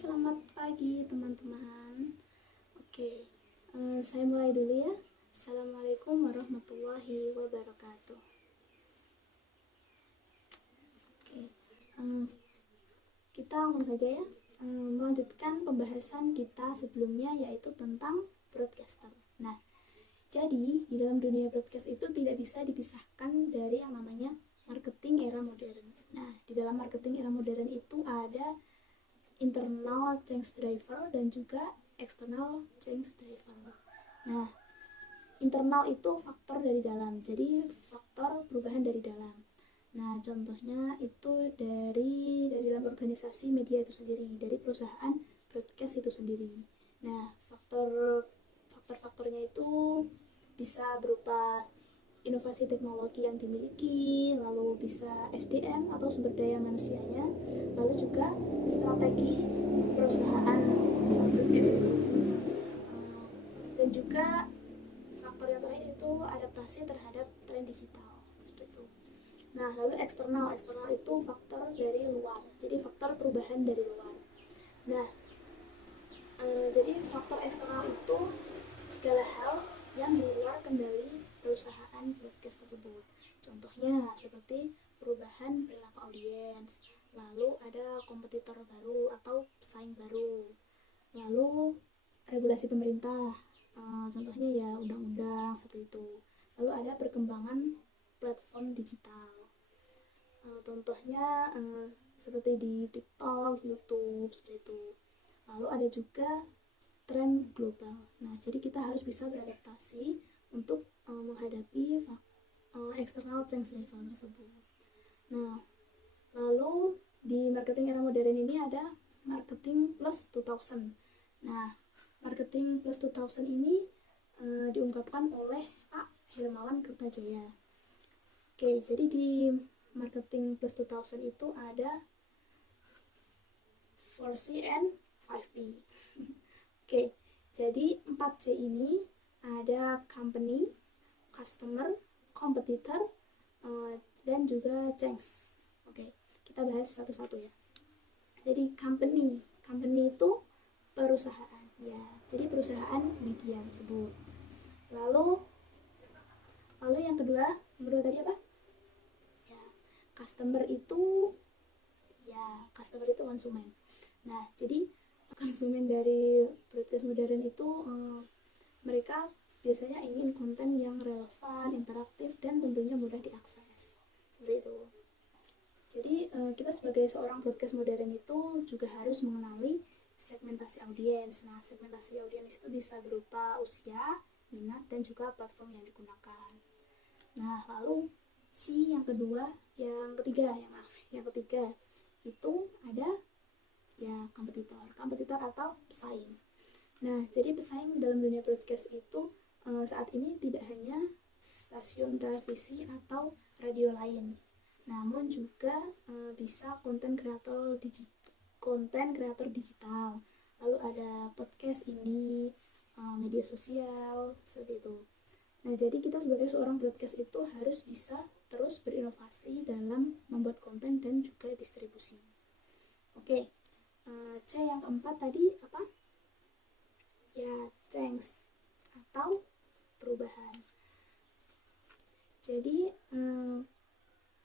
Selamat pagi teman-teman. Oke, saya mulai dulu ya. Assalamualaikum warahmatullahi wabarakatuh. Oke, kita langsung saja ya, melanjutkan pembahasan kita sebelumnya, yaitu tentang broadcaster. Nah, jadi di dalam dunia broadcast itu tidak bisa dipisahkan dari yang namanya marketing era modern. Nah, di dalam marketing era modern itu ada internal change driver dan juga external change driver. Nah, internal itu faktor dari dalam, jadi faktor perubahan dari dalam. Nah, contohnya itu dari dalam organisasi media itu sendiri, dari perusahaan broadcast itu sendiri. Nah, faktor-faktornya itu bisa berupa inovasi teknologi yang dimiliki, lalu bisa SDM atau sumber daya manusianya, lalu juga strategi perusahaan broadcast itu. Dan juga faktor yang terakhir itu adaptasi terhadap tren digital, seperti itu. Nah, lalu eksternal itu faktor dari luar, jadi faktor perubahan dari luar. Nah, jadi faktor eksternal itu segala hal yang di luar kendali perusahaan broadcast tersebut. Contohnya seperti perubahan perilaku audiens, lalu ada kompetitor baru atau pesaing baru, lalu regulasi pemerintah, contohnya ya undang-undang seperti itu. Lalu ada perkembangan platform digital, contohnya seperti di TikTok, YouTube seperti itu. Lalu ada juga tren global. Nah, jadi kita harus bisa beradaptasi untuk menghadapi external change level tersebut. Nah, lalu di marketing era modern ini ada marketing plus 2000. Nah, marketing plus 2000 ini diungkapkan oleh Pak Hermawan Kertajaya. Oke, jadi di marketing plus 2000 itu ada 4C and 5P. Oke, jadi 4C ini ada company, customer, competitor, dan juga change. Oke, kita bahas satu-satu ya. Jadi company itu perusahaan ya. Jadi perusahaan media tersebut. Lalu yang kedua tadi apa? Ya, customer itu konsumen. Nah, jadi konsumen dari broadcast modern itu mereka biasanya ingin konten yang relevan, interaktif, dan tentunya mudah diakses. Seperti itu. Jadi kita sebagai seorang broadcast modern itu juga harus mengenali segmentasi audiens. Nah, segmentasi audiens itu bisa berupa usia, minat, dan juga platform yang digunakan. Nah, lalu yang ketiga itu ada ya kompetitor atau pesaing. Nah, jadi pesaing dalam dunia broadcast itu saat ini tidak hanya stasiun televisi atau radio lain, namun juga bisa konten kreator digital. Lalu ada podcast indie, media sosial, seperti itu. Nah, jadi kita sebagai seorang broadcast itu harus bisa terus berinovasi dalam membuat konten dan juga distribusi. Oke, C yang keempat tadi apa? Ya, change atau perubahan. Jadi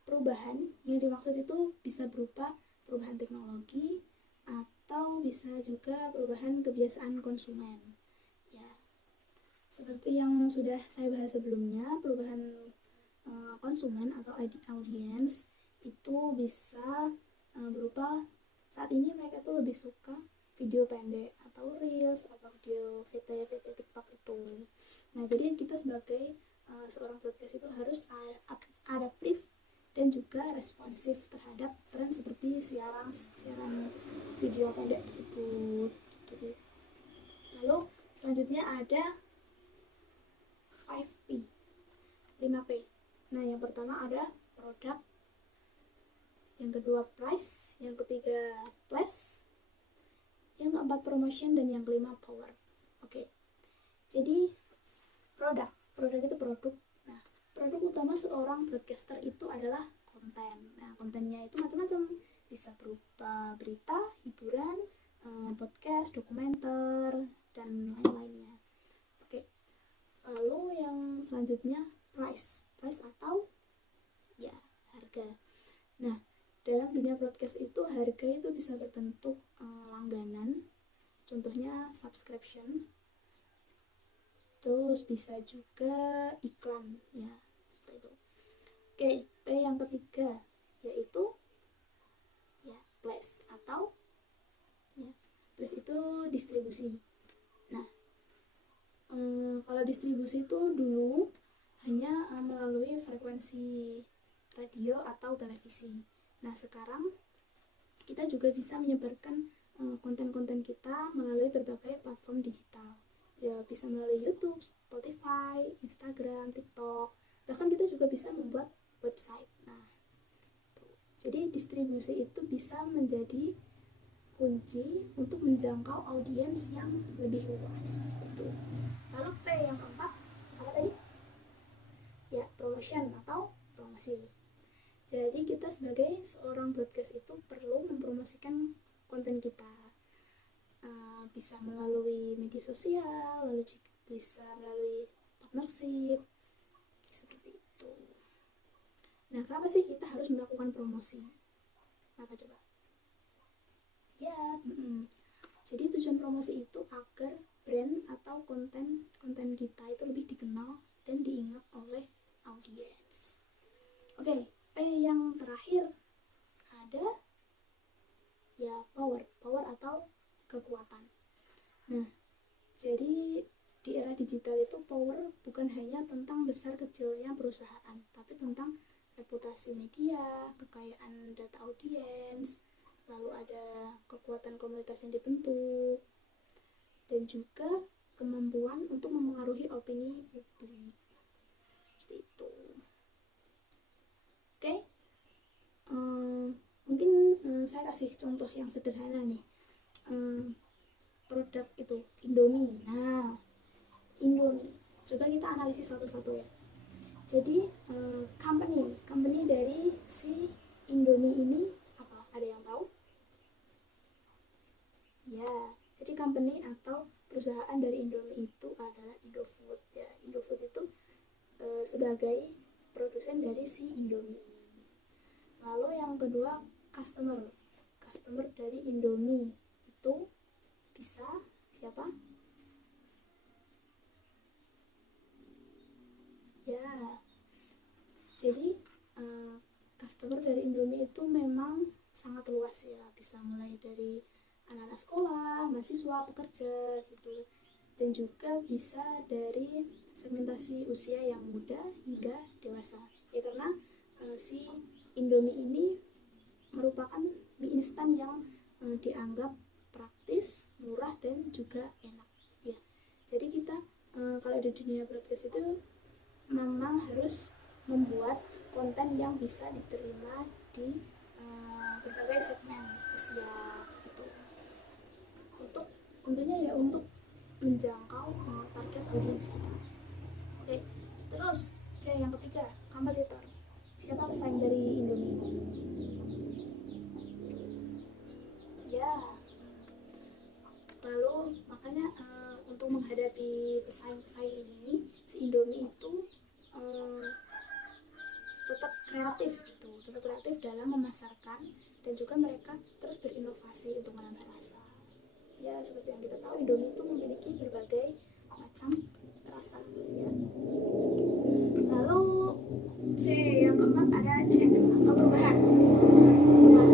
perubahan yang dimaksud itu bisa berupa perubahan teknologi atau bisa juga perubahan kebiasaan konsumen. Ya, seperti yang sudah saya bahas sebelumnya, perubahan konsumen atau audience itu bisa berupa saat ini mereka tuh lebih suka video pendek atau reels atau video VT TikTok itu. Nah, jadi kita sebagai seorang broadcast itu harus adaptif dan juga responsif terhadap tren seperti siaran video pendek tersebut. Lalu selanjutnya ada 5P. Nah, yang pertama ada produk, yang kedua price, yang ketiga place, yang keempat promotion, dan yang kelima power. Oke, jadi produk itu produk. Nah, produk utama seorang broadcaster itu adalah konten. Nah, kontennya itu macam-macam, bisa berupa berita, hiburan, podcast, dokumenter, dan lain-lainnya. Oke, lalu yang selanjutnya price atau ya harga. Nah, dalam dunia broadcast itu harga itu bisa berbentuk langganan, contohnya subscription, terus bisa juga iklan ya, seperti itu. Oke, P yang ketiga yaitu ya place atau ya place itu distribusi. Nah, kalau distribusi itu dulu hanya melalui frekuensi radio atau televisi. Nah, sekarang kita juga bisa menyebarkan konten-konten kita melalui berbagai platform digital. Ya, bisa melalui YouTube, Spotify, Instagram, TikTok. Bahkan kita juga bisa membuat website. Nah, jadi distribusi itu bisa menjadi kunci untuk menjangkau audiens yang lebih luas. Betul. Lalu P yang keempat apa tadi? Ya, promotion atau promosi. Jadi kita sebagai seorang broadcast itu perlu mempromosikan konten kita. Bisa melalui media sosial, lalu bisa melalui partnership, seperti itu. Nah, kenapa sih kita harus melakukan promosi? Kenapa coba? Ya, jadi tujuan promosi itu agar brand atau konten kita itu lebih dikenal dan diingat oleh audiens. Oke, P yang terakhir ada ya power atau kekuatan. Nah, jadi di era digital itu power bukan hanya tentang besar kecilnya perusahaan, tapi tentang reputasi media, kekayaan data audiens, lalu ada kekuatan komunitas yang dibentuk, dan juga kemampuan untuk memengaruhi opini publik. Seperti itu. Oke, mungkin saya kasih contoh yang sederhana nih. Produk itu Indomie. Nah, Indomie. Coba kita analisis satu-satu ya. Jadi company dari si Indomie ini apa? Ada yang tahu? Ya, jadi company atau perusahaan dari Indomie itu adalah Indofood ya. Indofood itu sebagai produsen dari si Indomie ini. Lalu yang kedua customer dari Indomie itu bisa siapa? Ya, jadi customer dari Indomie itu memang sangat luas ya, bisa mulai dari anak-anak sekolah, mahasiswa, pekerja gitu, dan juga bisa dari segmentasi usia yang muda hingga dewasa ya, karena si Indomie ini merupakan mie instan yang dianggap praktis, murah, dan juga enak ya. Jadi kita kalau di dunia broadcast itu memang harus membuat konten yang bisa diterima di berbagai segmen usia gitu, untuk tentunya ya untuk menjangkau target audiens kita. Oke, terus C yang ketiga, kompetitor. Siapa pesaing dari Indomie? Ya, lalu makanya untuk menghadapi pesaing-pesaing ini, si Indomie itu tetap kreatif dalam memasarkan, dan juga mereka terus berinovasi untuk menambah rasa. Ya, seperti yang kita tahu, Indomie itu memiliki berbagai macam rasa ya. Lalu C yang keempat ada change atau perubahan. Nah,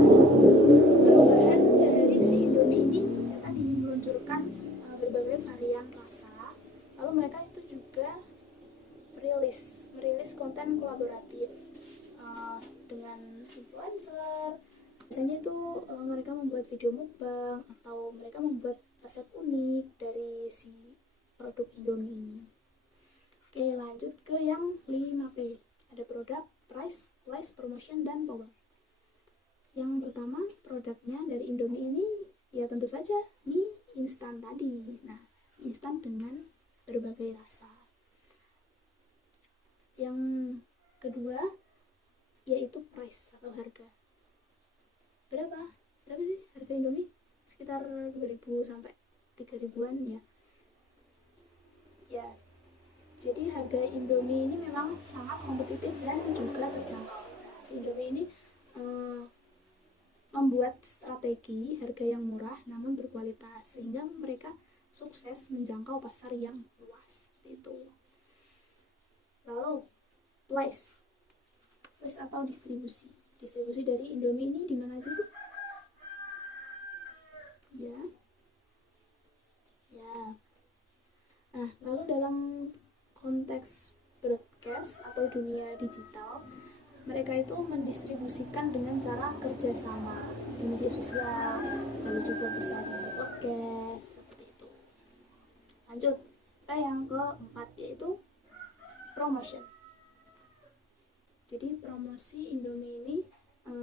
perubahan dari si Indomie ini ya tadi meluncurkan berbagai varian rasa. Lalu mereka itu juga merilis konten kolaboratif dengan influencer. Biasanya itu mereka membuat video mukbang atau mereka membuat resep unik dari si produk Indomie ini. Oke, lanjut ke yang 5P. Ada produk, price, place, promotion, dan power. Yang pertama, produknya dari Indomie ini ya tentu saja mie instan tadi. Nah, mie instan dengan berbagai rasa. Yang kedua yaitu price atau harga. Berapa sih harga Indomie? sekitar 2000 sampai 3000-an ya. Ya, jadi harga Indomie ini memang sangat kompetitif dan juga terjangkau. Si Indomie ini membuat strategi harga yang murah namun berkualitas sehingga mereka sukses menjangkau pasar yang luas itu. Lalu place atau distribusi dari Indomie ini di mana aja sih? Ya. Nah, lalu dalam konteks broadcast atau dunia digital, mereka itu mendistribusikan dengan cara kerjasama di media sosial, lalu juga bisa di podcast seperti itu. Lanjut ke yang keempat, yaitu promotion. Jadi promosi Indomie ini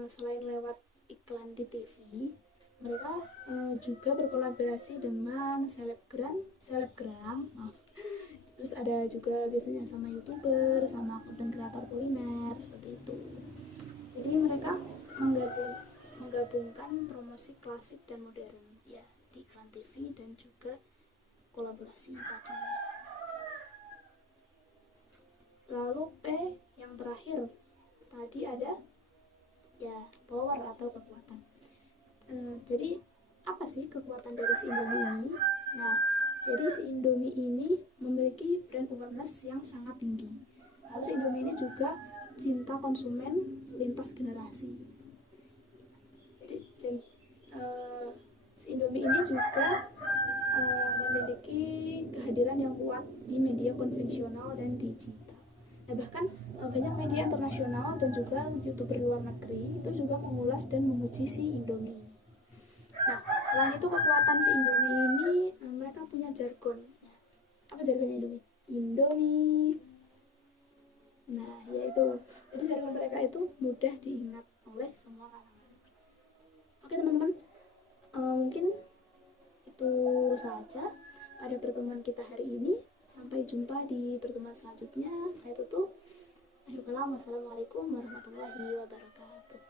selain lewat iklan di TV, mereka juga berkolaborasi dengan selebgram, terus ada juga biasanya sama YouTuber, sama konten kreator kuliner seperti itu. Jadi mereka menggabungkan promosi klasik dan modern ya di iklan TV dan juga kolaborasi tadi. Lalu P yang terakhir tadi ada ya power atau kekuatan. Jadi apa sih kekuatan dari si Indomie ini? Nah, jadi si Indomie ini memiliki brand awareness yang sangat tinggi. Lalu si Indomie ini juga cinta konsumen lintas generasi. Jadi si Indomie ini juga memiliki kehadiran yang kuat di media konvensional dan digital. Nah, bahkan banyak media internasional dan juga YouTuber luar negeri itu juga mengulas dan memuji si Indomie ini. Nah, selain itu kekuatan si Indomie ini, mereka punya jargon. Apa jargonnya Indomie? Indomie. Nah, yaitu. Jadi jargon mereka itu mudah diingat oleh semua kalangan. Oke teman-teman, mungkin itu saja pada pertemuan kita hari ini. Sampai jumpa di pertemuan selanjutnya. Saya tutup. Wassalamualaikum warahmatullahi wabarakatuh.